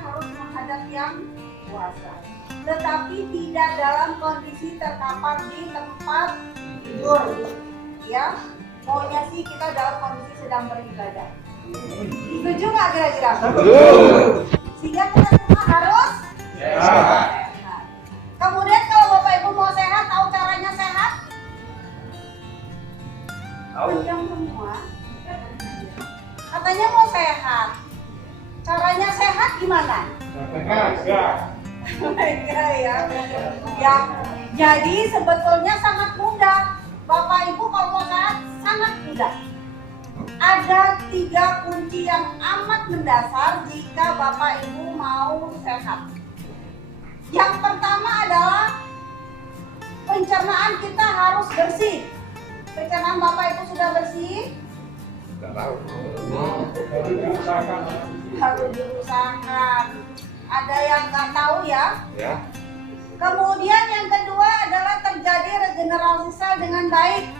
harus menghadap yang kuasa, tetapi tidak dalam kondisi terkapar di tempat tidur. Ya, maunya sih kita dalam kondisi sedang beribadah. Setuju nggak kira-kira? Sehingga kita semua harus sehat. Kemudian kalau Bapak Ibu mau sehat, tahu caranya sehat? Yang semua katanya mau sehat. Caranya sehat gimana? Enggak ya. Ya, jadi sebetulnya sangat mudah. Bapak Ibu kalau mau sehat sangat mudah. Ada 3 kunci yang amat mendasar jika Bapak Ibu mau sehat. Yang pertama adalah pencernaan kita harus bersih. Pencernaan Bapak Ibu sudah bersih? Harus diusahakan. Ada yang nggak tahu ya? Ya. Kemudian yang kedua adalah terjadi regenerasi sel dengan baik.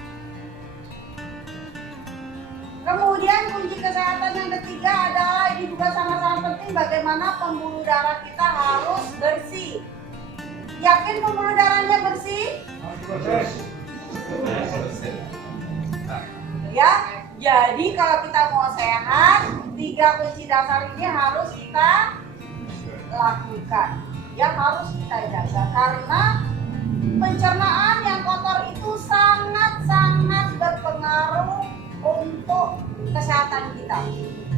Kemudian kunci kesehatan yang ketiga adalah ini juga sangat-sangat penting, bagaimana pembuluh darah kita harus bersih. Yakin pembuluh darahnya bersih? Ya, jadi kalau kita mau sehat, 3 kunci dasar ini harus kita lakukan. Yang harus kita jaga karena pencernaan yang kotor itu sangat-sangat berpengaruh untuk kesehatan kita.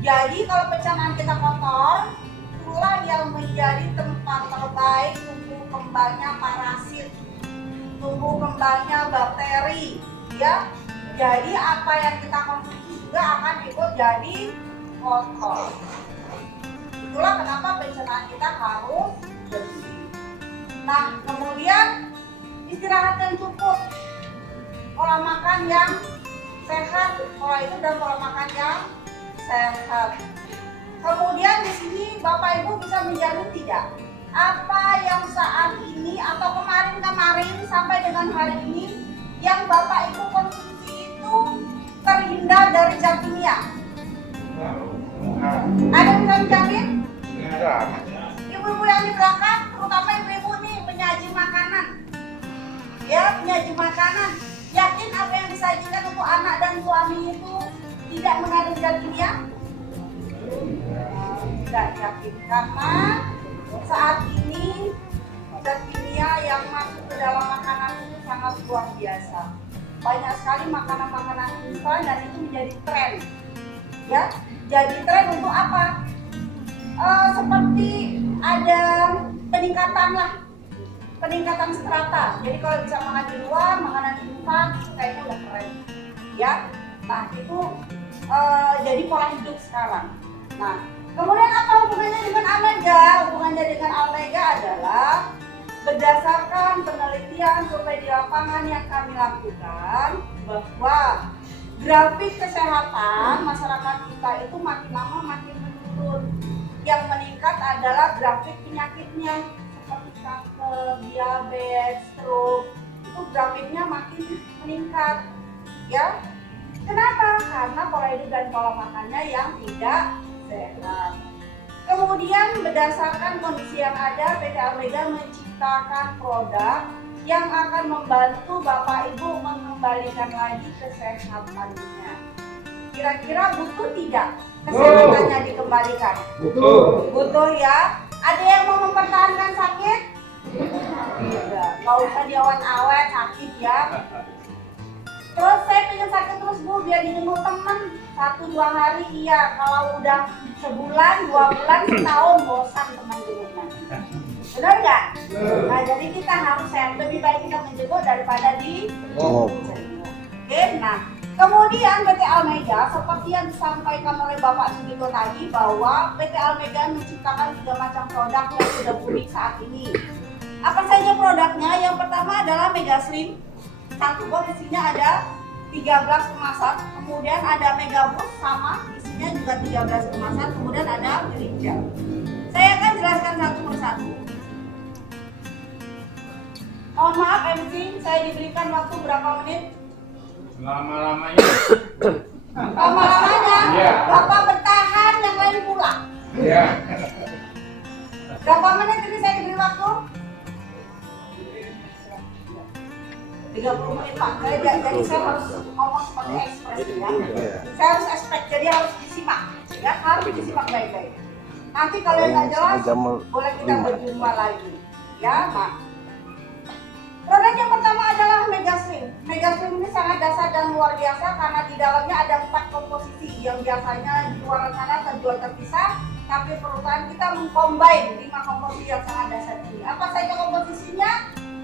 Jadi kalau pencernaan kita kotor, itulah yang menjadi tempat terbaik tumbuh kembangnya parasit, tumbuh kembangnya bakteri, ya. Jadi apa yang kita konsumsi juga akan ikut jadi kotor. Itulah kenapa pencernaan kita harus bersih. Nah, kemudian istirahat yang cukup, pola makan yang sehat, pola hidup dan pola makan yang sehat. Kemudian di sini Bapak Ibu bisa menjamin tidak? Apa yang saat ini atau kemarin-kemarin sampai dengan hari ini yang Bapak Ibu konsumsi itu terhindar dari zat kimia? Ada yang bisa menjamin? Ibu-ibu yang di belakang, terutama ibu-ibu nih penyaji makanan. Ya, penyaji makanan. Yakin apa yang disajikan untuk anak dan suami itu tidak mengandung zat kimia? Tidak yakin, karena saat ini zat kimia yang masuk ke dalam makanan itu sangat luar biasa. Banyak sekali makanan-makanan instan dan itu menjadi tren. Ya, jadi tren untuk apa? Seperti ada peningkatan strata. Jadi kalau bisa makan di luar, makanan instan itu kayaknya udah keren. Ya, nah itu jadi pola hidup sekarang. Nah, kemudian apa hubungannya dengan omega? Hubungannya dengan omega adalah berdasarkan penelitian survei di lapangan yang kami lakukan bahwa grafik kesehatan masyarakat kita itu makin lama makin menurun. Yang meningkat adalah grafik penyakitnya seperti kanker, diabetes, stroke. Itu grafiknya makin meningkat. Ya, kenapa? Karena pola hidup dan pola makannya yang tidak sehat. Kemudian berdasarkan kondisi yang ada, PT Almega menciptakan produk yang akan membantu Bapak Ibu mengembalikan lagi kesehatannya. Kira-kira butuh tidak kesehatannya dikembalikan? Butuh ya. Ada yang mau mempertahankan sakit? Tidak. Gak usah diawet-awet sakit ya. Terus saya pengen sakit terus Bu, biar dijenguk temen 1-2 hari iya. Kalau udah sebulan, 2 bulan, setahun bosan teman jenguknya. Benar nggak? Nah jadi kita harus sehat, lebih baik kita menjenguk daripada di Oke, nah kemudian PT Almega seperti yang disampaikan oleh Bapak Sugito tadi bahwa PT Almega menciptakan 3 macam produk yang sudah booming saat ini. Apa saja produknya? Yang pertama adalah Mega Slim. Satu box isinya ada 13 kemasan, kemudian ada Mega Boost sama isinya juga 13 kemasan, kemudian ada Green Gel. Saya akan jelaskan satu persatu. Mohon maaf MC, saya diberikan waktu berapa menit? Lama-lamanya. Lama-lamanya? Iya. Bapak bertahan, yang lain pulang. Iya. Berapa menit ini saya diberi waktu? 30 menit Pak. Jadi saya harus ngomong seperti ekspresi ya. Saya harus expect, jadi harus disimak. Ya, harus disimak baik-baik. Nanti kalau nggak jelas, boleh kita berjumpa lagi. Ya, Pak. Produk yang pertama adalah Megaslim. Megaslim ini sangat dasar dan luar biasa karena di dalamnya ada 4 komposisi yang biasanya di luar sana terjual terpisah, tapi perusahaan kita mengcombine 5 komposisi yang sangat dasar ini. Apa saja komposisinya?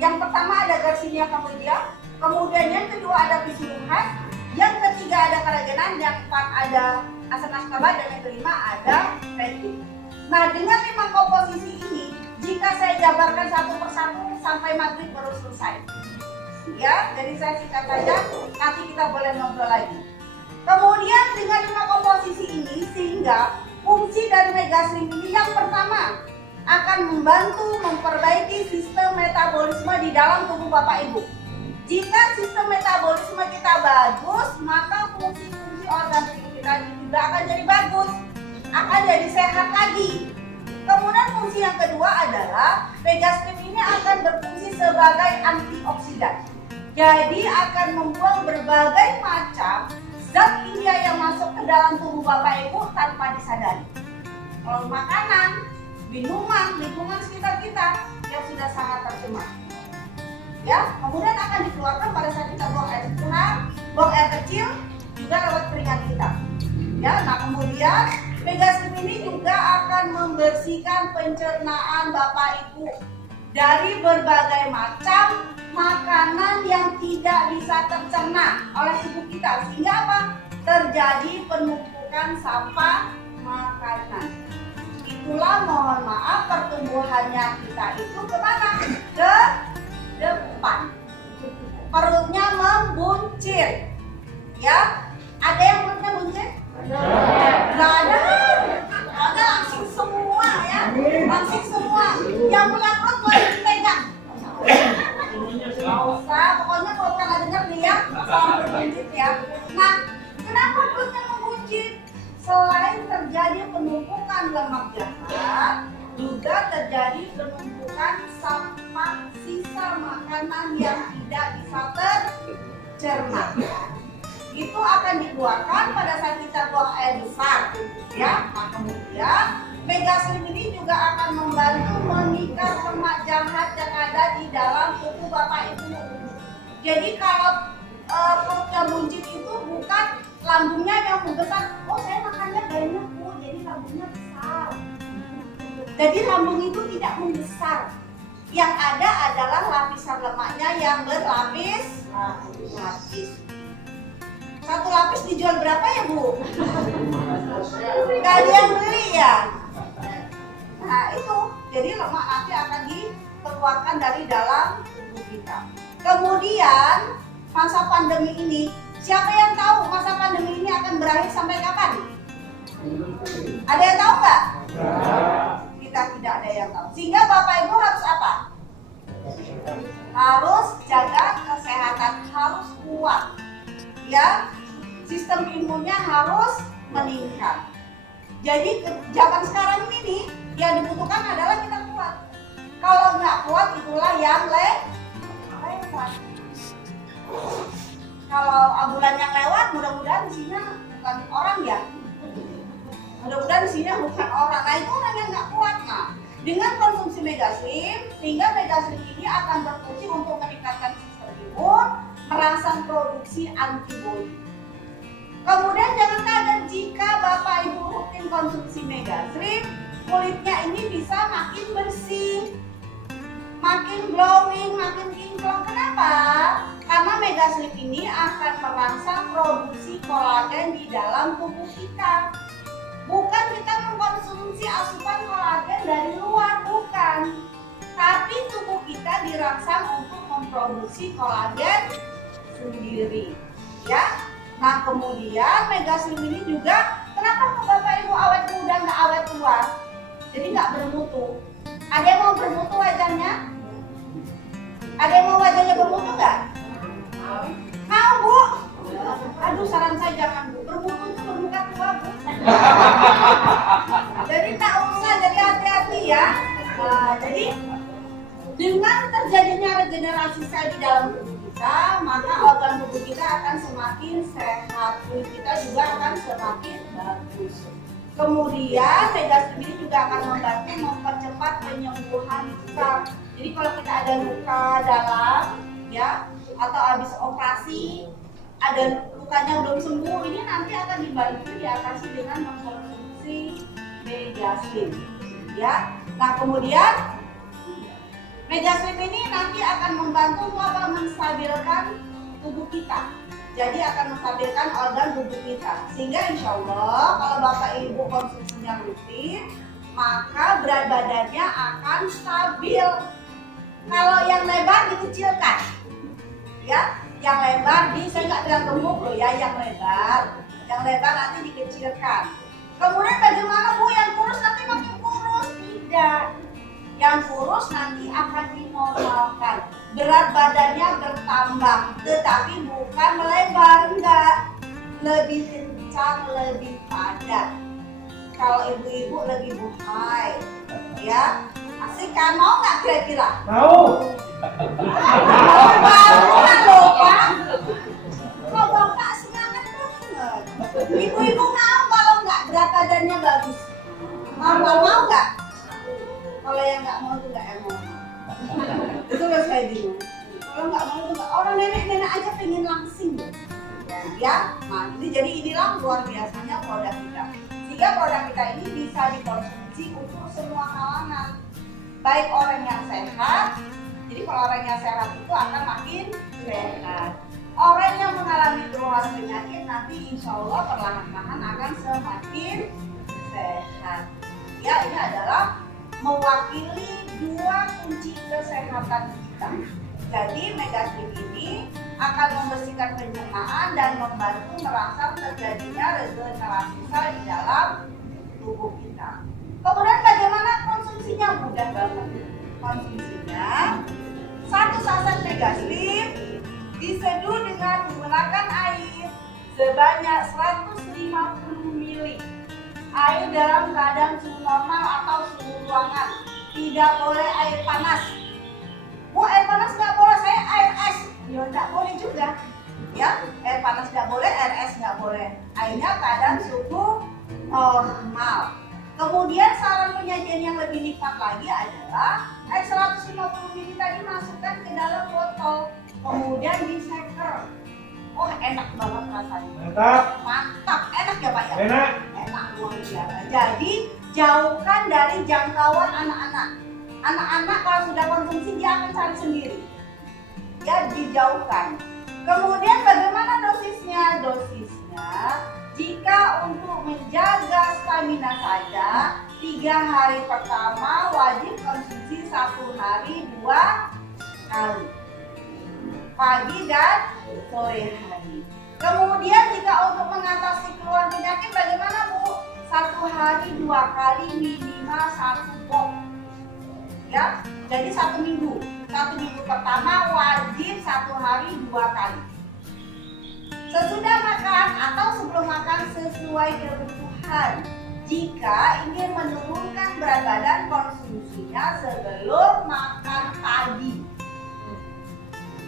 Yang pertama ada Garcinia Cambodia, kemudian yang kedua ada Pisium khas, yang ketiga ada Karagenan, yang keempat ada asam ascorbat, dan yang kelima ada Retin. Nah, dengan 5 komposisi ini, jika saya jabarkan satu persatu sampai maghrib baru selesai. Ya, jadi saya singkat saja, nanti kita boleh ngobrol lagi. Kemudian dengan 5 komposisi ini, sehingga fungsi dari Megaslim ini yang pertama akan membantu memperbaiki sistem metabolisme di dalam tubuh Bapak Ibu. Jika sistem metabolisme kita bagus, maka fungsi-fungsi organ tubuh kita juga akan jadi bagus, akan jadi sehat lagi. Kemudian fungsi yang kedua adalah Megaslim ini akan berfungsi sebagai antioksidan. Jadi akan membuang berbagai macam zat kimia yang masuk ke dalam tubuh Bapak Ibu tanpa disadari. Kalau makanan, minuman, lingkungan sekitar kita yang sudah sangat tercemar. Ya, kemudian akan dikeluarkan pada saat kita buang air kurang, buang air kecil, juga lewat keringat kita. Ya, nah kemudian Megaslim ini juga akan membersihkan pencernaan Bapak Ibu dari berbagai macam makanan yang tidak bisa tercerna oleh tubuh kita, sehingga apa? Terjadi penumpukan sampah makanan. Itulah mohon maaf pertumbuhannya kita itu kemana? Ke depan. Perutnya membuncit. Ya, ada yang perutnya buncit? Nggak ada. Ada langsing semua ya. Langsing semua. Yang punya perut boleh dipegang. Nggak usah, pokoknya kalau nggak dengar dia sampai buncit ya. Nah, kenapa perutnya membuncit? Selain terjadi penumpukan lemak jahat, juga terjadi penumpukan sampah sisa makanan yang tidak bisa tercerna. Itu akan dikeluarkan pada saat kita buang air besar, ya. Nah, kemudian Megaslim ini juga akan membantu mengikat lemak jahat yang ada di dalam tubuh Bapak Ibu. Jadi kalau perutnya buncit itu bukan lambungnya yang membesar. Oh, saya makannya banyak Bu, jadi lambungnya besar. Jadi lambung itu tidak membesar. Yang ada adalah lapisan lemaknya yang berlapis. Satu lapis dijual berapa ya Bu? Gak ada yang beli ya. Nah itu, jadi lemak nanti akan dikeluarkan dari dalam tubuh kita. Kemudian masa pandemi ini, siapa yang tahu masa pandemi ini akan berakhir sampai kapan? Ada yang tahu nggak? Kita tidak ada yang tahu. Sehingga Bapak Ibu harus apa? Harus jaga kesehatan, harus kuat. Ya, sistem imunnya harus meningkat. Jadi zaman sekarang ini nih, yang dibutuhkan adalah kita kuat. Kalau nggak kuat, itulah yang lewat. Kalau ambulan yang lewat, mudah-mudahan isinya bukan orang ya. Mudah-mudahan isinya bukan orang. Nah itu orang yang nggak kuat. Nah, dengan konsumsi Megaslim, sehingga Megaslim ini akan berfungsi untuk meningkatkan sistem imun, merangsang produksi antibodi. Kemudian jangan kaget jika Bapak Ibu rutin konsumsi Megaslim, kulitnya ini bisa makin bersih, makin glowing, makin kinclong. Kenapa? Karena Megaslim ini akan merangsang produksi kolagen di dalam tubuh kita. Bukan kita mengkonsumsi asupan kolagen dari luar, bukan. Tapi tubuh kita dirangsang untuk memproduksi kolagen sendiri. Ya. Nah kemudian Megaslim ini juga, kenapa Bapak Ibu awet muda nggak awet tua? Jadi nggak bermutu. Ada yang mau bermutu wajahnya? Ada yang mau wajahnya bermutu nggak? Mau Bu? Aduh saran saya jangan Bu, bermutu itu bermuka tua Bu. Jadi tak usah, jadi hati-hati ya. Jadi dengan terjadinya regenerasi sel di dalam tubuh kita, maka organ tubuh kita akan semakin sehat, kulit kita juga akan semakin bagus. Kemudian Megastream ini juga akan membantu mempercepat penyembuhan luka. Jadi kalau kita ada luka dalam, ya, atau habis operasi, ada lukanya belum sembuh, ini nanti akan dibantu diatasi dengan mengkonsumsi Megastream, ya. Nah kemudian Megastream ini nanti akan membantu menstabilkan tubuh kita. Jadi akan menstabilkan organ tubuh kita. Sehingga insya Allah kalau Bapak Ibu konsumsinya rutin, maka berat badannya akan stabil. Kalau yang lebar dikecilkan, ya. Yang lebar saya nggak bilang gemuk loh ya, yang lebar nanti dikecilkan. Kemudian bagaimana Bu, yang kurus nanti makin kurus? Tidak. Yang kurus nanti akan dinormalkan, berat badannya bertambah, tetapi bukan melebar, enggak, lebih kencang, lebih padat. Kalau ibu-ibu lebih buhay, ya, asik kan? Mau nggak kira-kira? Mau. Banget loh Pak, kalau Bapak semangat banget. Ibu-ibu mau kalau nggak berat badannya bagus? Mau nggak? Kalau yang nggak mau tuh nggak emosi. Itu loh saya bingung. Kalau nggak mau tuh nggak. Orang nenek aja pengen langsing, ya. Nah, jadi inilah luar biasanya produk kita. Sehingga produk kita ini bisa dikonsumsi untuk semua kalangan, baik orang yang sehat. Jadi kalau orang yang sehat itu akan makin sehat. Orang yang mengalami keluhan penyakit nanti insya Allah perlahan-lahan akan semakin sehat. Ya, ini adalah mewakili dua kunci kesehatan kita. Jadi Megastream ini akan membersihkan pencernaan dan membantu merangsang terjadinya regenerasi sel di dalam tubuh kita. Kemudian bagaimana konsumsinya? Mudah banget. Konsumsinya 1 saset Megastream diseduh dengan menggunakan air sebanyak 150 ml. Air dalam keadaan suhu normal atau suhu ruangan, tidak boleh air panas. Bu, air panas nggak boleh, saya air es, ya nggak boleh juga, ya. Air panas nggak boleh, air es nggak boleh. Airnya keadaan suhu normal. Kemudian saran penyajian yang lebih nikmat lagi adalah air 150 ml tadi masukkan ke dalam botol, kemudian diseker. Oh, enak banget rasanya. Mantap, enak ya Pak ya? Enak luar biasa. Jadi jauhkan dari jangkauan anak-anak. Anak-anak kalau sudah konsumsi dia akan cari sendiri. Ya, dijauhkan. Kemudian bagaimana dosisnya? Dosisnya jika untuk menjaga stamina saja 3 hari pertama wajib konsumsi 1 hari 2 kali. Pagi dan sore hari. Kemudian jika untuk mengatasi keluhan penyakit bagaimana Bu? 1 hari 2 kali minimal 1 box. Ya, jadi 1 minggu. 1 minggu pertama wajib 1 hari 2 kali. Sesudah makan atau sebelum makan sesuai kebutuhan. Jika ingin menurunkan berat badan konsumsinya sebelum makan pagi.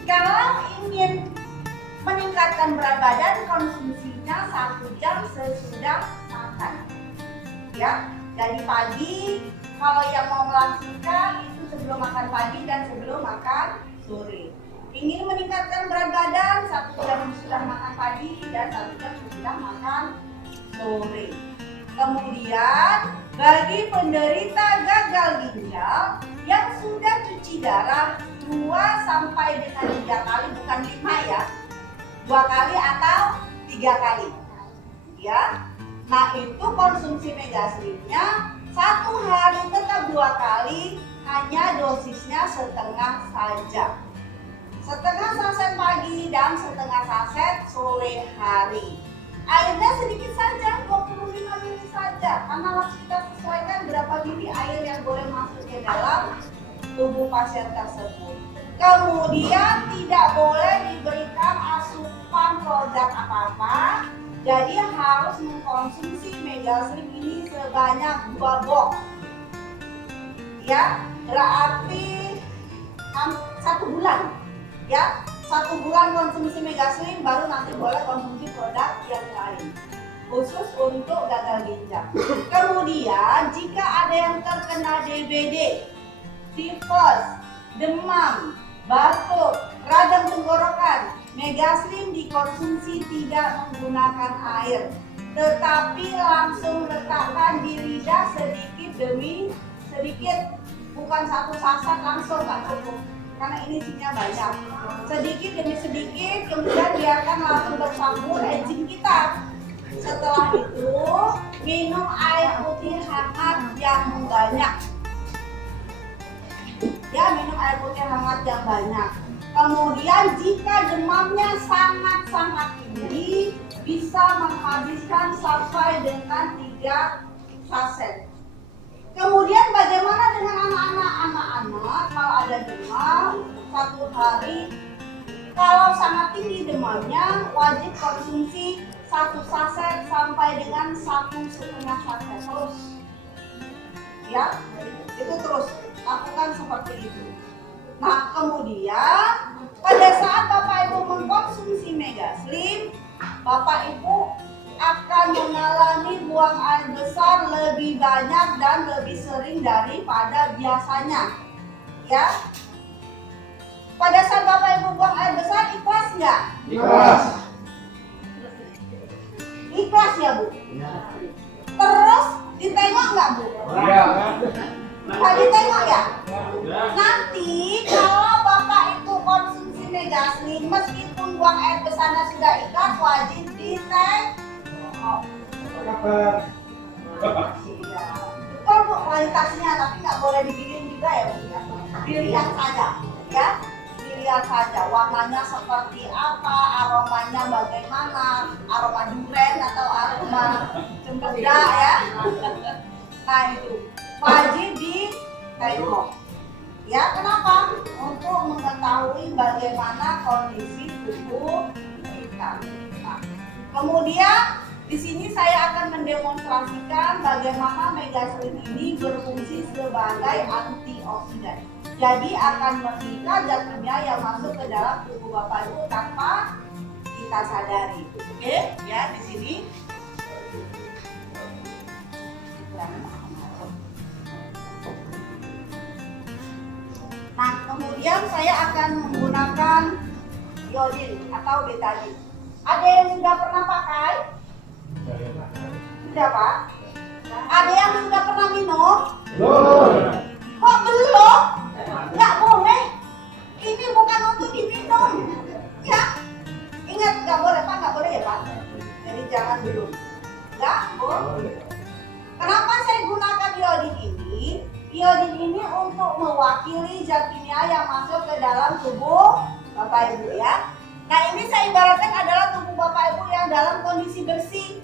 Kalau ingin meningkatkan berat badan konsumsinya 1 jam sesudah makan. Ya, jadi pagi kalau yang mau melangsungkan itu sebelum makan pagi dan sebelum makan sore. Ingin meningkatkan berat badan 1 jam sesudah makan pagi dan 1 jam sesudah makan sore. Kemudian bagi penderita gagal ginjal yang sudah cuci darah 2 sampai dengan 3 kali, bukan 5 ya, 2 kali atau 3 kali, ya. Nah itu konsumsi Megastreamnya 1 hari tetap 2 kali, hanya dosisnya setengah saja, setengah saset pagi dan setengah saset sore hari. Airnya sedikit saja, 25 ml saja, karena harus kita sesuaikan berapa mili air yang boleh masuk ke dalam tubuh pasien tersebut. Kemudian tidak boleh diberikan asupan produk apa-apa. Jadi harus mengkonsumsi Megastream ini sebanyak 2 box. ya berarti 1 bulan, ya 1 bulan konsumsi Mega Slim, baru nanti boleh konsumsi produk yang lain khusus untuk gagal ginjal. Kemudian jika ada yang terkena DBD, tifus, demam, batuk, radang tenggorokan, Mega Slim dikonsumsi tidak menggunakan air, tetapi langsung letakkan di lidah sedikit demi sedikit, bukan 1 saset langsung, nggak cukup karena ini isinya banyak. Sedikit demi sedikit, kemudian biarkan langsung bersambung enzim kita. Setelah itu minum air putih hangat yang banyak, ya minum air putih hangat yang banyak. Kemudian jika demamnya sangat-sangat tinggi, bisa menghabiskan sampai dengan 3 saset. Kemudian bagaimana dengan anak-anak? Kalau ada demam 1 hari, kalau sangat tinggi demamnya, wajib konsumsi 1 saset sampai dengan 1,5 saset terus, ya itu terus lakukan seperti itu. Nah kemudian pada saat Bapak Ibu mengkonsumsi Mega Slim, Bapak Ibu akan mengalami buang air besar lebih banyak dan lebih sering daripada biasanya, ya. Pada saat Bapak Ibu buang air besar, ikhlas nggak? Ikhlas. Ikhlas ya Bu? Terus ditengok nggak Bu? Iya. Nggak ditengok ya? Nanti kalau Bapak Ibu konsumsi Mega Slim, meskipun buang air besarnya sudah ikhlas, wajib ditengok. Iya. Betul Bu kualitasnya, tapi nggak boleh dibikin juga ya Bu ya. Dilihat saja, ya. Dilihat saja warnanya seperti apa, aromanya bagaimana, aroma durian atau aroma cempedak ya. Nah itu wajib ditengok. Ya kenapa? Untuk mengetahui bagaimana kondisi tubuh kita. Nah, kemudian di sini saya akan mendemonstrasikan bagaimana Mega Slim ini berfungsi sebagai antioksidan. Jadi akan mengikat zat kimia yang masuk ke dalam tubuh Bapak Ibu tanpa kita sadari. Oke, ya di sini. Nah, kemudian saya akan menggunakan iodin atau betadine. Ada yang sudah pernah pakai? Sudah Pak? Ada yang sudah pernah minum? Kok belum? Nggak boleh. Ini bukan untuk diminum. Ya. Ingat nggak boleh Pak, nggak boleh ya Pak. Jadi jangan belum. Nggak boleh. Kenapa saya gunakan iodin ini? Iodin ini untuk mewakili zat kimia yang masuk ke dalam tubuh Bapak Ibu ya. Nah ini saya ibaratkan adalah tubuh Bapak Ibu yang dalam kondisi bersih,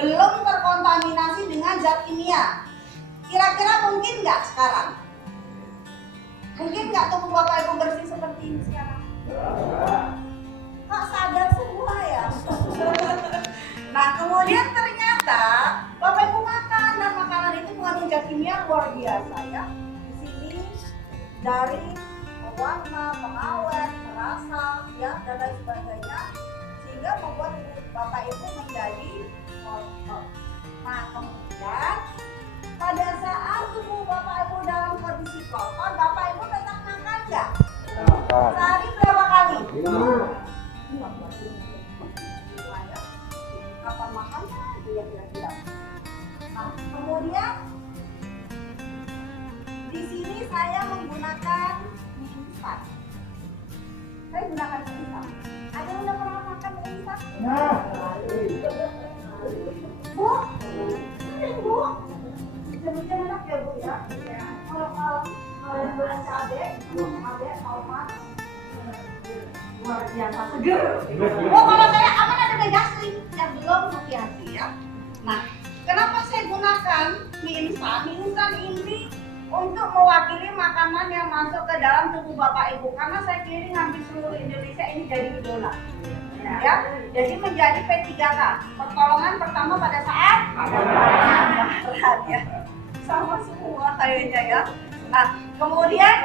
belum terkontaminasi dengan zat kimia. Kira-kira mungkin nggak sekarang? Mungkin nggak tubuh Bapak Ibu bersih seperti ini sekarang? Kok sadar semua ya? Nah kemudian ternyata Bapak Ibu makan, dan makanan itu mengandung zat kimia luar biasa ya. Di sini dari warna, pengawet, rasa, ya dan lain sebagainya, sehingga membuat tubuh Bapak Ibu menjadi kotor. Nah kemudian pada saat tubuh Bapak Ibu dalam kondisi kotor, Bapak Ibu tetap makan nggak? Sehari berapa kali? Kapan makan? Dia kira-kira. Nah, kemudian di sini saya menggunakan mie instan. Saya gunakan mie instan. Ada yang udah pernah makan mie instan? Bu, Bu. Sebutnya enak ya Bu ya. Kalau yang belum cabai, tomat, luar biasa seger. Oh kalau saya aman ada Mega Slim, yang belum hati-hati ya. Nah, kenapa saya gunakan mie instan? Mie instan ini untuk mewakili makanan yang masuk ke dalam tubuh Bapak Ibu. Karena saya keliling hampir seluruh Indonesia, ini jadi idola. Ya, jadi menjadi P3K. Pertolongan pertama pada saat berat ya. Sama semua kayaknya ya. Nah, kemudian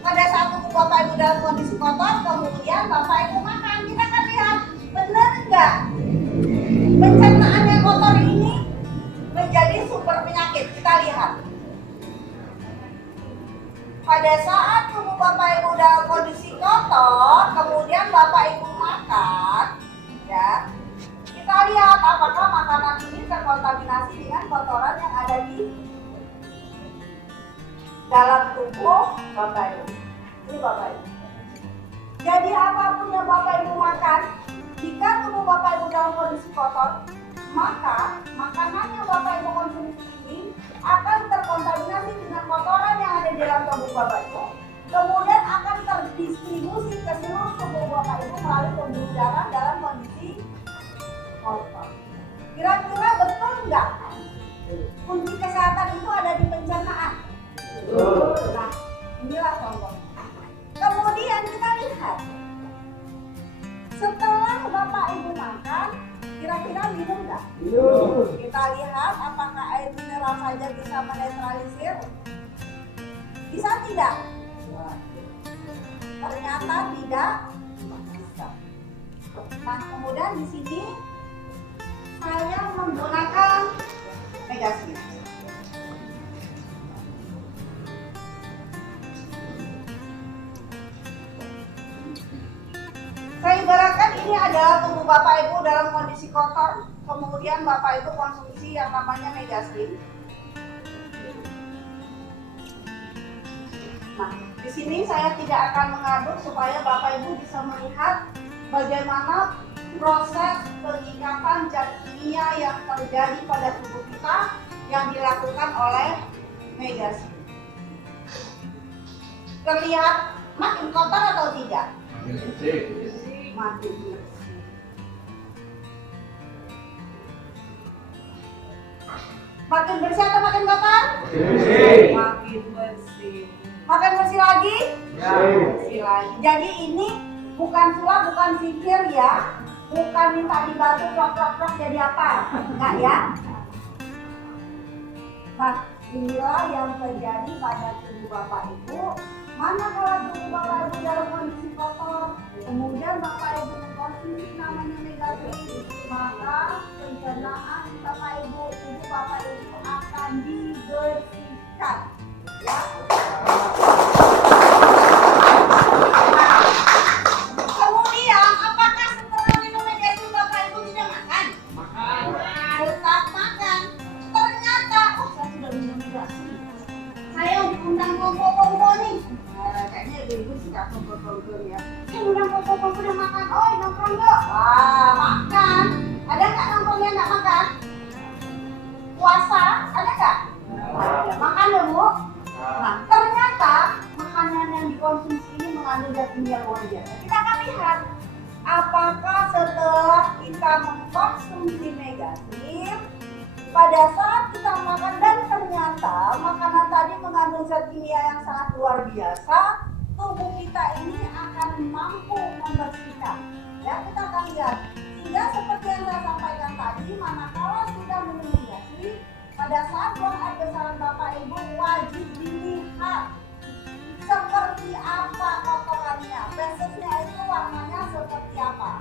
pada saat tubuh Bapak Ibu dalam kondisi kotor, kemudian Bapak Ibu makan, kita akan lihat benar nggak pencernaan yang kotor ini menjadi sumber penyakit. Kita lihat. Pada saat tubuh Bapak Ibu dalam kondisi kotor, kemudian Bapak Ibu makan, ya, kita lihat apakah makanan ini terkontaminasi dengan kotoran yang ada di dalam tubuh Bapak Ibu. Ini Bapak Ibu. Jadi apapun yang Bapak Ibu makan, jika tubuh Bapak Ibu dalam kondisi kotor, maka makanan yang Bapak Ibu konsumsi ini akan terkontaminasi dengan kotoran yang ada di dalam tubuh Bapak Ibu. Kemudian akan terdistribusi ke seluruh tubuh Bapak Ibu melalui pembuluh darah dalam kondisi kotor. Kira-kira betul nggak? Kunci kesehatan itu ada di pencernaan. Nah, inilah contohnya. Kemudian kita lihat, setelah Bapak Ibu makan, kira-kira minum nggak? Kita lihat apakah air mineral saja bisa menetralisir? Bisa tidak? Ternyata tidak bisa. Nah, kemudian di sini saya menggunakan Megasin. Saya ibaratkan ini adalah tubuh Bapak Ibu dalam kondisi kotor, kemudian Bapak Ibu konsumsi yang namanya Megasin. Nah, di sini saya tidak akan mengaduk supaya Bapak Ibu bisa melihat bagaimana proses pengikatan zat kimia yang terjadi pada tubuh kita yang dilakukan oleh Megasin. Terlihat makin kotor atau tidak? Makin bersih. Makin bersih atau makin kotor? Makin bersih. Makin bersih lagi? Bersih lagi. Jadi ini bukan sulap, bukan sihir ya. Bukan minta dibantu plok-plok jadi apa? Enggak ya? Nah, inilah yang terjadi pada tubuh Bapak Ibu. Mana kalau tubuh Bapak Ibu dalam kondisi kotor, kemudian Bapak Ibu mengkonsumsi namanya Megasin, maka pencernaan Bapak Ibu, tubuh Bapak Ibu akan dibersihkan. Ya. Nah, kemudian apakah setelah minum Megasin Bapak Ibu tidak makan? Makan. Tetap makan. Ternyata, oh saya sudah minum Megasin. Saya diundang kompo-kompo nih. Kayaknya ibu suka kompo-kompo ya. Saya undang kompo-kompo udah makan. Oh, nongkrong yuk. Wah, makan. Ada nggak nongkrong yang nggak makan? Puasa, ada nggak? Ada. Makan ya Bu. Nah, ternyata makanan yang dikonsumsi ini mengandung zat kimia luar biasa. Kita akan lihat apakah setelah kita mengkonsumsi Megasin, pada saat kita makan dan ternyata makanan tadi mengandung zat kimia yang sangat luar biasa, tubuh kita ini akan mampu membersihkan. Ya, kita akan lihat. Sehingga seperti yang saya sampaikan tadi, manakala sudah minum Megasin, pada saat buang air besaran Bapak Ibu wajib dilihat seperti apa kotorannya, fesesnya itu warnanya seperti apa.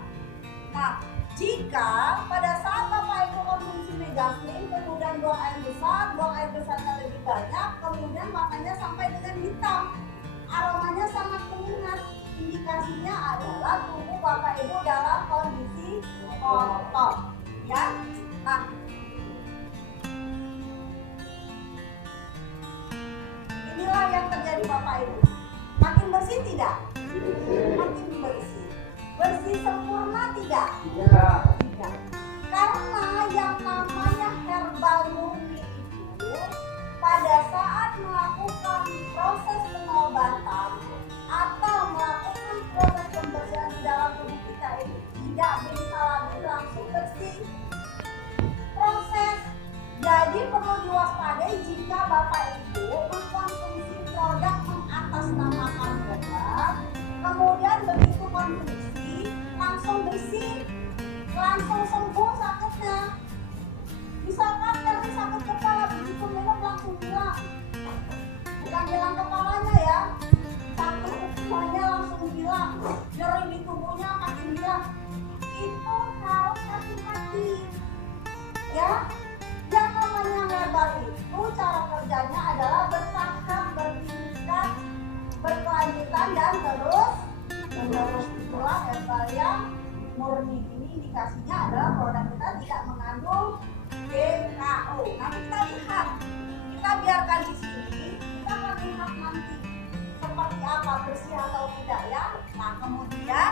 Nah, jika pada saat Bapak Ibu konsumsi Megasin, kemudian buang air besarnya lebih banyak, kemudian makannya sampai dengan hitam, aromanya sangat menyengat, indikasinya adalah tubuh Bapak Ibu dalam kondisi kotor. Ya, nah, inilah yang terjadi Bapak Ibu. Makin bersih tidak? Makin bersih. Bersih sempurna tidak? Tidak. Karena yang namanya herbal murni itu pada saat melakukan proses pengobatan atau melakukan proses pembersihan di dalam tubuh kita ini tidak bisa lagi langsung bersih. Proses. Jadi perlu diwaspadai jika Bapak Ibu mengkonsumsi produk mengatasnamakan obat, kemudian begitu konsumsi langsung bersih, langsung sembuh sakitnya. Misalkan dari sakit kepala begitu minum langsung hilang. sakit semuanya langsung hilang, nyeri di tubuhnya makin hilang. Itu harus hati-hati ya. Yang namanya herbal itu cara kerjanya adalah bercakap, bertindak, berkelanjutan dan terus menerus. Itulah herbal yang murni. Ini indikasinya adalah produk kita tidak mengandung GKO. Nanti kita lihat, kita biarkan di sini, kita akan lihat nanti seperti apa, bersih atau tidak ya. Nah kemudian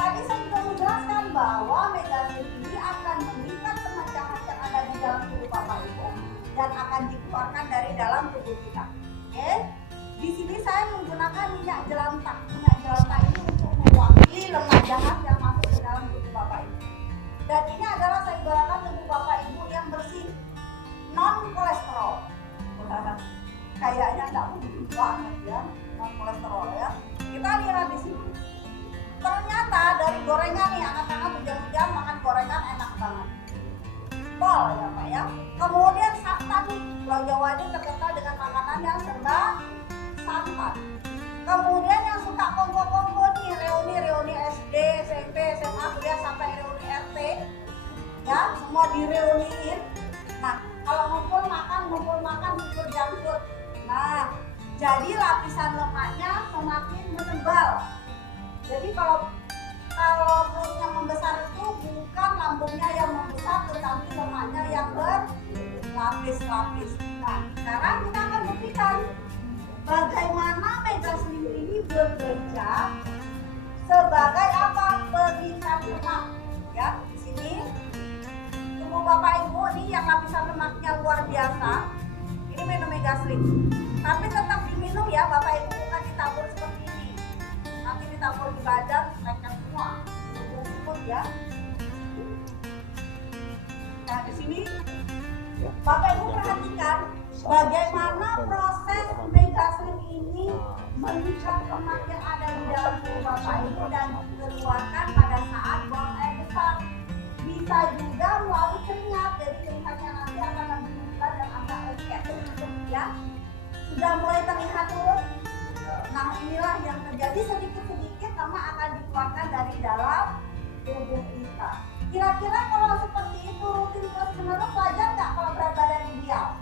tadi saya juga menjelaskan bahwa Megazin ini akan mengikat semua jahat yang ada di dalam tubuh Bapak Ibu dan akan dikeluarkan dari dalam tubuh kita. Oke? Di sini saya menggunakan minyak jelantah. Minyak jelantah ini untuk mewakili lemak jahat yang masuk ke dalam tubuh Bapak Ibu. Dan ini adalah saya ibaratkan tubuh Bapak Ibu yang bersih, non kolesterol. Kayaknya nggak begitu banget ya, non kolesterol ya. Kita lihat di sini. Ternyata dari gorengan nih, anak-anak hujan-hujan makan gorengan enak banget. Pol ya Pak ya. Kemudian santan nih, Pulau Jawa ini terkenal dengan makanan yang serba santan. Kemudian yang suka kombo-kombo nih, reuni SD, SMP, SMA, kuliah sampai reuni RT, ya semua direuniin. Nah kalau ngumpul makan, ngumpul jangkut. Nah jadi lapisan lemaknya semakin menebal. Jadi kalau perutnya membesar itu bukan lambungnya yang membesar, tetapi lemaknya yang berlapis-lapis. Nah, sekarang kita akan buktikan bagaimana Megazin ini bekerja sebagai apa? Pengikat lemak. Ya, di sini tubuh Bapak Ibu nih yang lapisan lemaknya luar biasa. Ini minum Megazin. Tapi tetap diminum ya, Bapak Ibu, bukan ditabur seperti ini. Nanti ditabur di badan, lengket semua, luput ya. Nah di sini Bapak Ibu perhatikan bagaimana proses Megazin ini mengikat lemak yang ada di dalam tubuh Bapak Ibu dan dikeluarkan pada saat buang air besar. Bisa juga melalui keringat, jadi keringatnya nanti akan lebih bulat dan agak lengket ya. Sudah mulai terlihat turun. Nah inilah yang terjadi, sedikit-sedikit lemak akan dikeluarkan dari dalam tubuh kita. Kira-kira kalau seperti itu rutin terus-menerus, wajar nggak kalau berat badan ideal?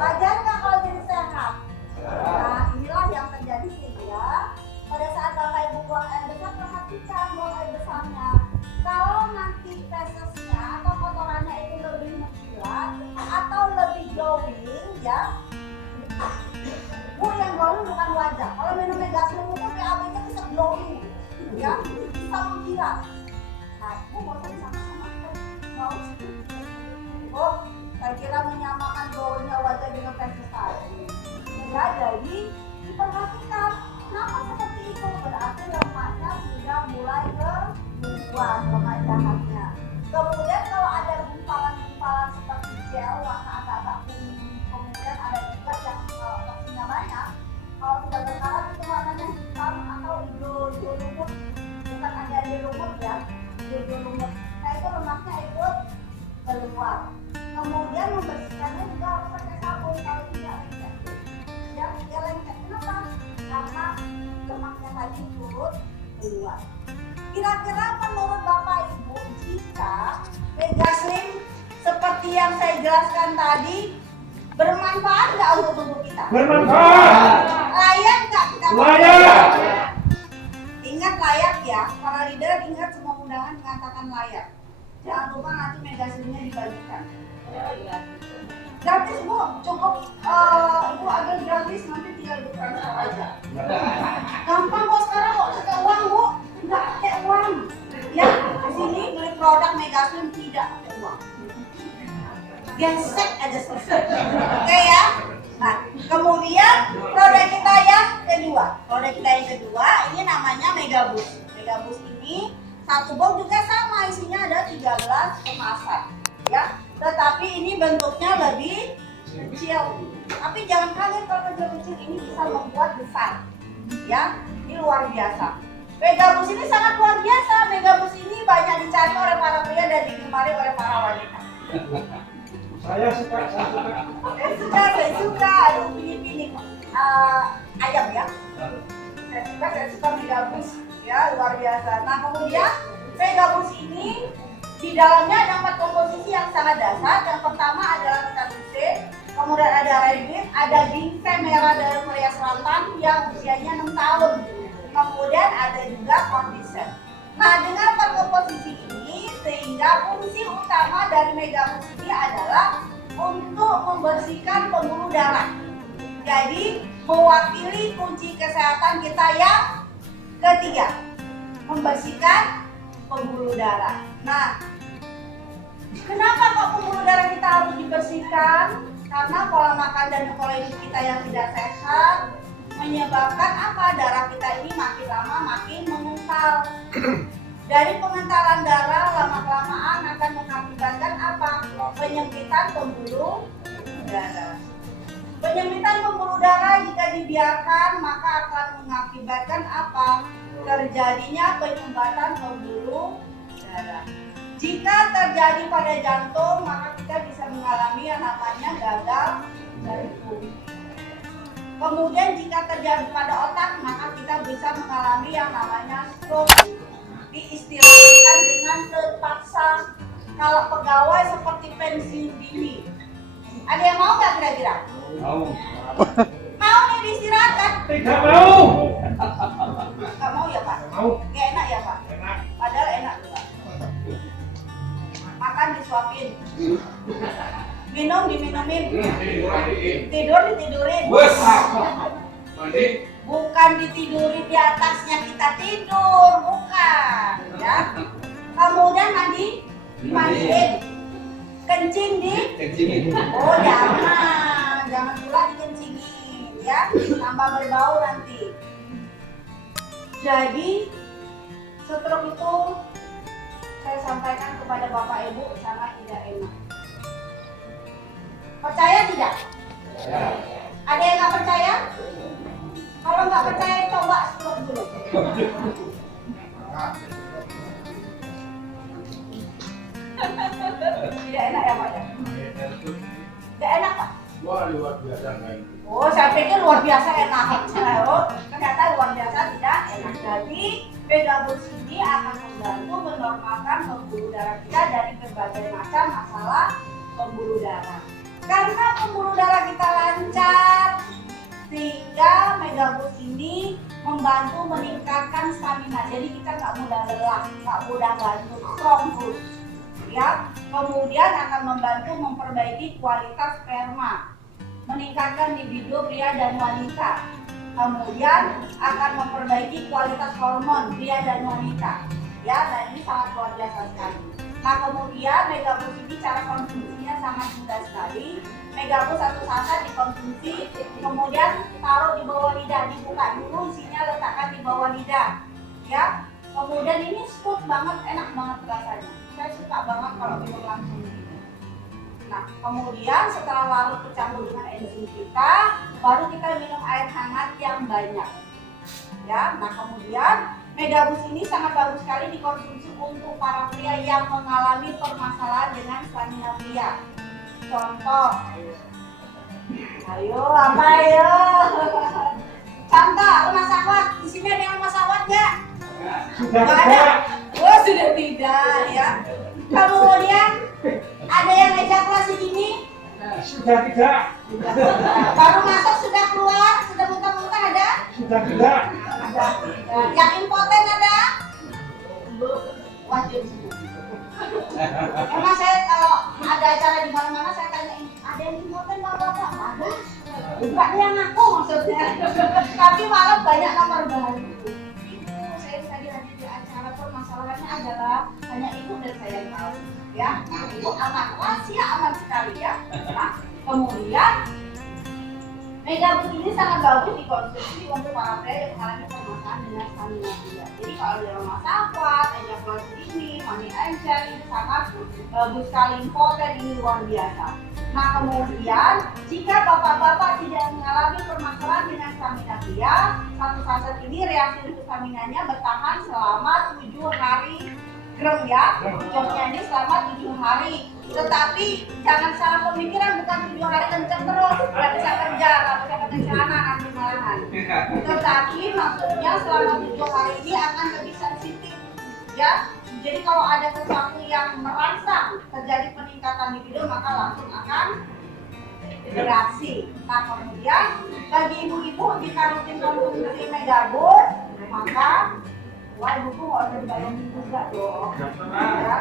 Wajar nggak kalau jadi sehat? Nah inilah yang terjadi sehingga pada saat Bapak Ibu buang air besar, perhatikan buang air besarnya. Kalau nanti fesesnya atau kotorannya itu lebih mengkilat atau lebih glowing ya, Bu yang glowing bukan wajah. Kalau minum Megazin itu PAB-nya bisa glowing, ya, bisa mengkilat. Nah, Bu mau sama-sama mau sih? Oh, saya kira menyamakan glowingnya wajah dengan feses tadi. Ya, jadi diperhatikan. Kenapa seperti itu? Berarti lemaknya sudah mulai keluar, lemak jahatnya. Kemudian kalau ada gumpalan-gumpalan seperti gel warna agak-agak kuning, kemudian ada juga yang toksinya banyak. Kalau sudah berkarat itu warnanya hitam atau hijau lumut, bukan ada lumut ya, hijau lumut. Nah itu lemaknya ikut keluar. Kemudian membersihkannya juga harus pakai sabun, kalau tidak lengket. Ya lengket. Kenapa? Karena lemaknya tadi turut keluar. Kira-kira menurut Bapak Ibu, jika Megazin seperti yang saya jelaskan tadi bermanfaat nggak untuk tubuh kita? Bermanfaat. Layak nggak kita? Layak. Ingat layak ya, para leader ingat semua undangan mengatakan layak. Jangan lupa nanti Megazinnya dibagikan. Gratis Bu, cukup Ibu ambil gratis, nanti tinggal ditransfer aja. Gampang kok sekarang, kok pakai uang Bu, nggak pakai uang. Ya, di sini beli produk Megazin tidak pakai uang. Gesek aja selesai. Oke ya. Nah, kemudian produk kita yang kedua, ini namanya Megaboost. Megaboost ini satu box juga sama, isinya ada 13 kemasan, ya. Tetapi ini bentuknya lebih kecil. Tapi jangan kaget kalau kecil-kecil ini bisa membuat besar, ya. Ini luar biasa. Megaboost ini sangat luar biasa. Megaboost ini banyak dicari oleh para pria dan digemari oleh para wanita. Saya suka. Saya suka. Aduh, pilih-pilih. ayam ya. Saya suka megabus ya, luar biasa. Nah kemudian megabus ini di dalamnya ada 4 komposisi yang sangat dasar. Yang pertama adalah vitamin C, kemudian ada rabbit, ada ginseng merah dari Korea Selatan yang usianya 6 tahun. Kemudian ada juga cordyceps. Nah dengan 4 komposisi ini sehingga fungsi utama dari megabus ini adalah untuk membersihkan pembuluh darah. Jadi mewakili kunci kesehatan kita yang ketiga, membersihkan pembuluh darah. Nah, kenapa kok pembuluh darah kita harus dibersihkan? Karena pola makan dan pola hidup kita yang tidak sehat menyebabkan apa? Darah kita ini makin lama makin mengental. Dari pengentalan darah lama-kelamaan akan mengakibatkan apa? Penyempitan pembuluh darah. Penyempitan pembuluh darah jika dibiarkan maka akan mengakibatkan apa? Terjadinya penyumbatan pembuluh darah. Jika terjadi pada jantung maka kita bisa mengalami yang namanya gagal jantung. Kemudian jika terjadi pada otak maka kita bisa mengalami yang namanya stroke. Diistilahkan dengan terpaksa kalau pegawai seperti pensiun dini. Ada yang mau nggak kira-kira? Mau. Mau nih diistirahatkan? Tidak mau. Nggak mau ya Pak? Mau. Nggak enak ya Pak? Enak. Padahal enak tuh Pak. Makan disuapin, minum diminumin, tidur ditidurin. Mandi. Bukan ditidurin di atasnya kita tidur, bukan ya. Kemudian mandi, dimandiin, kencing di, oh jangan pula dikencingin ya, tambah berbau nanti. Jadi stroke itu saya sampaikan kepada Bapak Ibu sangat tidak enak. Percaya tidak? Ada yang nggak percaya? Kalau nggak percaya coba stroke dulu. Tidak enak ya Pak? Tidak enak Pak? Wah luar biasa kan. Oh saya pikir luar biasa enak. Oh, ternyata luar biasa tidak enak. Jadi megabus ini akan membantu menormalkan pembuluh darah kita dari berbagai macam masalah pembuluh darah. Karena pembuluh darah kita lancar, sehingga megabus ini membantu meningkatkan stamina. Jadi kita nggak mudah lelah, nggak mudah ngantuk, strong terus. Ya, kemudian akan membantu memperbaiki kualitas sperma, meningkatkan libido pria dan wanita. Kemudian akan memperbaiki kualitas hormon pria dan wanita. Ya, dan ini sangat luar biasa sekali. Nah, kemudian megabus ini cara konsumsinya sangat mudah sekali. Megabus satu saset dikonsumsi, kemudian taruh di bawah lidah, dibuka dulu, isinya letakkan di bawah lidah. Ya, kemudian ini smooth banget, enak banget rasanya. Saya suka banget kalau minum langsung gini. Nah, kemudian setelah larut tercampur dengan enzim kita, baru kita minum air hangat yang banyak. Ya, nah kemudian megabus ini sangat bagus sekali dikonsumsi untuk para pria yang mengalami permasalahan dengan stamina pria. Contoh, ayo apa ayo? Contoh rumah sawat, di sini ada yang rumah sawat nggak? Sudah Nggak ada. Oh sudah tidak ya. Kemudian ada yang ejakulasi dini? Sudah tidak. Baru masuk sudah keluar, sudah muntah-muntah ada? Sudah tidak. Ada. Yang impoten ada? Wajib semua. Emang saya kalau ada acara di mana-mana saya tanyain, ada yang impoten nggak Bapak? Ada. Bukan ada yang ngaku maksudnya. Tapi malah banyak kamar baru. Ibu, saya tadi hadir di acara permasalahannya adalah hanya ibu dan saya tahu. Ya, itu aman, rahasia aman sekali ya. Nah, kemudian megabus ini sangat bagus dikonsumsi untuk para pria yang mengalami permasalahan dengan stamina pria. Jadi kalau di rumah sawat, ejakulasi dini, mani encer ini sangat bagus sekali, impoten ini luar biasa. Nah kemudian jika bapak-bapak tidak mengalami permasalahan dengan stamina pria, satu saset ini reaksi untuk staminanya bertahan selama 7 hari. Grem ya, joknya ini selama 7 hari. Tetapi jangan salah pemikiran, bukan 7 hari kenceng terus, nggak bisa kerja, nggak bisa ke celana, nanti malah jangan. Tetapi maksudnya selama 7 hari ini akan lebih sensitif, ya. Jadi kalau ada sesuatu yang merangsang terjadi peningkatan libido, maka langsung akan bereaksi. Nah kemudian bagi ibu-ibu jika rutin konsumsi Megabus, maka ibu tuh nggak usah dibayangin juga dong. Ya.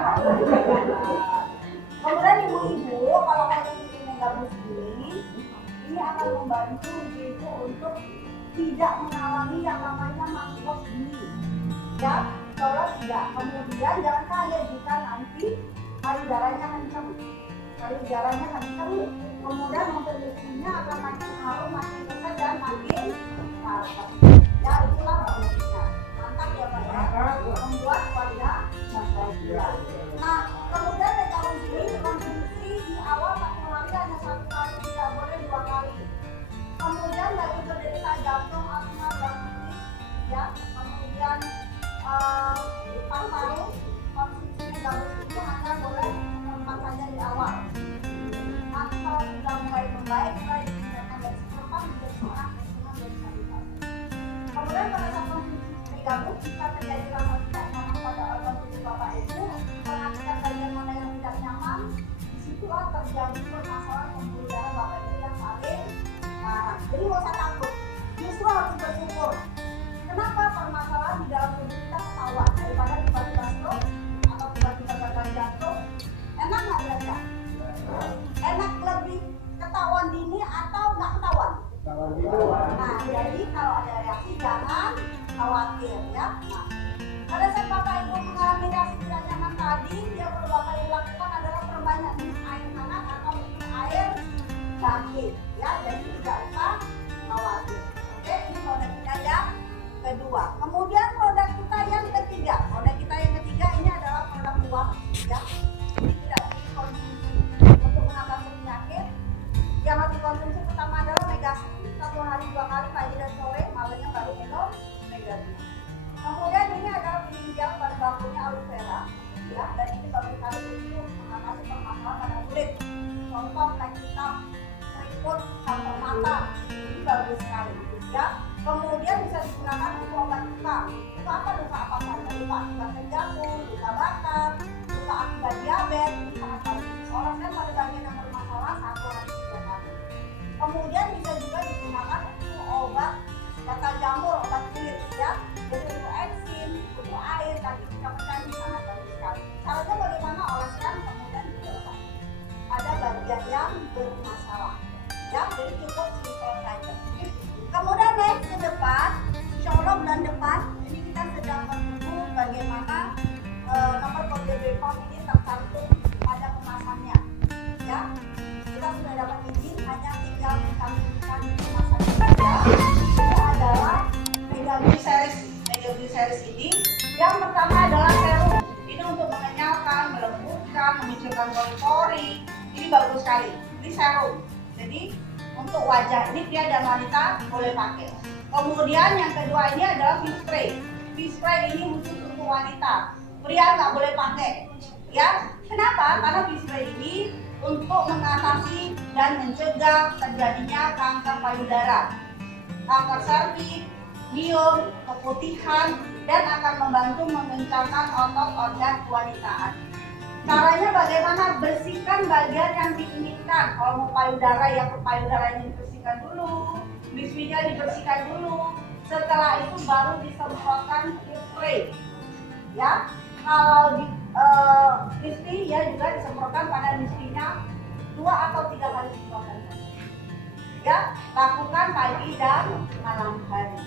Kemudian ibu-ibu kalau konsumsi Megabus ini akan membantu ibu untuk tidak mengalami yang namanya makrot ini. Ya, kalau tidak, kemudian jangan kaget jika nanti payudaranya kencang. Payudaranya kencang, kemudian untuk ibunya akan makin harum, makin besar dan makin padat. Ya, itulah prosesnya. Mantap ya Pak ya, membuat wajah bahagia. Nah, kemudian Megabus ini dikonsumsi di awal 1 hari hanya 1 kali, tidak boleh 2 kali. Kemudian bagi penderita jantung, asma, bronkitis, ya, kemudian paru-paru, konsumsi Megabus itu hanya boleh 4 saja di awal. Nanti kalau sudah mulai membaik, mulai ditingkatkan dari seperempat menjadi setengah, dari 1%. Kemudian pada saat konsumsi Megabus, jika terjadi rasa tidak nyaman pada organ tubuh Bapak Ibu, perhatikan bagian mana yang tidak nyaman, disitulah terjadi permasalahan pembuluh darah Bapak Ibu yang paling parah. Jadi nggak usah takut, justru harus bersyukur. Kenapa permasalahan di dalam tubuh kita ketahuan daripada tiba-tiba stroke atau tiba-tiba gagal jantung? Enak nggak belajar? Enak lebih ketahuan dini atau nggak ketahuan? Nah, jadi kalau ada reaksi jangan khawatir ya. Nah, pada saat Bapak Ibu mengalami reaksi tidak nyaman tadi, yang perlu Bapak Ibu lakukan adalah perbanyak minum air hangat atau minum air daging ya. Jadi tidak usah khawatir. Oke, ini produk kita yang kedua. Kemudian produk kita yang ketiga. Produk kita yang ketiga ini adalah produk luar ya. Ini tidak dikonsumsi untuk mengatasi penyakit. Yang harus dikonsumsi pertama adalah Megacin 1 hari 2 kali pagi dan sore, malamnya baru minum Megacin. Kemudian ini adalah peninjau pada bakunya aloe vera ya, dan ini bagus sekali untuk mengatasi permasalahan pada kulit. Contoh flek hitam, keriput, kanker mata, ini bagus sekali ya. Kemudian bisa digunakan untuk obat luka. Luka apa? Luka apa saja? Luka akibat jantung, luka bakar, luka akibat diabetes, ini sangat bagus. Oleskan pada bagian yang bermasalah 1 hari 3 kali. Kemudian bisa juga digunakan untuk obat gatal jamur, obat kulit ya. Jadi untuk eksim, untuk air, kaki bisa pecah, ini sangat bagus sekali. Caranya bagaimana? Oleskan kemudian dilepas pada bagian yang bermasalah. Ya, jadi cukup simple saja. Kemudian next ke depan, insya Allah bulan depan ini kita sedang menunggu bagaimana nomor kode BPOM ini tercantum pada kemasannya. Ya, kita sudah dapat izin, hanya tinggal mencantumkan kemasannya saja. Ini adalah Megabus series ini. Yang pertama adalah serum. Ini untuk mengenyalkan, melembutkan, memunculkan pori-pori. Ini bagus sekali. Ini serum. Jadi untuk wajah ini pria dan wanita boleh pakai. Kemudian yang kedua ini adalah face spray. Face spray ini khusus untuk wanita, pria nggak boleh pakai. Ya, kenapa? Karena face spray ini untuk mengatasi dan mencegah terjadinya kanker payudara, kanker serviks, biom, keputihan, dan akan membantu mengencangkan otot organ kewanitaan. Caranya bagaimana? Bersihkan bagian yang diinginkan. Kalau mau payudara, yang payudaranya dibersihkan dulu, bisminya dibersihkan dulu. Setelah itu baru disemprotkan spray. Ya, kalau di bismi ya juga disemprotkan pada bisminya 2 atau 3 kali semprotan. Ya, lakukan pagi dan malam hari.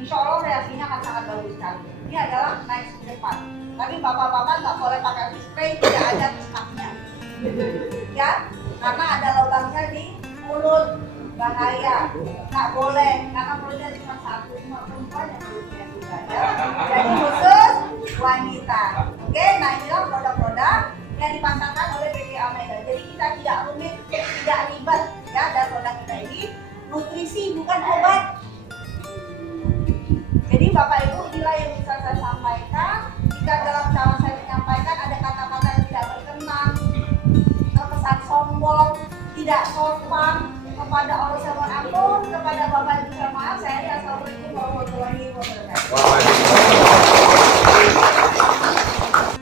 Insya Allah reaksinya akan sangat bagus sekali. Ini adalah next ke depan. Tapi bapak-bapak nggak boleh pakai spray, tidak ada stoknya. Ya, karena ada lubangnya di mulut, bahaya. Nggak boleh, karena mulutnya cuma 1, cuma perempuan yang mulutnya juga ya. Jadi khusus wanita. Oke, nah inilah produk-produk yang dipasarkan oleh PPA Mega. Jadi kita tidak rumit, tidak ribet ya. Dan produk kita ini nutrisi bukan obat. Jadi Bapak Ibu, inilah yang bisa saya sampaikan. Jika dalam cara saya menyampaikan ada kata-kata yang tidak berkenan, terkesan sombong, tidak sopan, kepada Allah saya mohon ampun, kepada Bapak Ibu saya maaf, saya Assalamualaikum warahmatullahi wabarakatuh. Waalaikumsalam.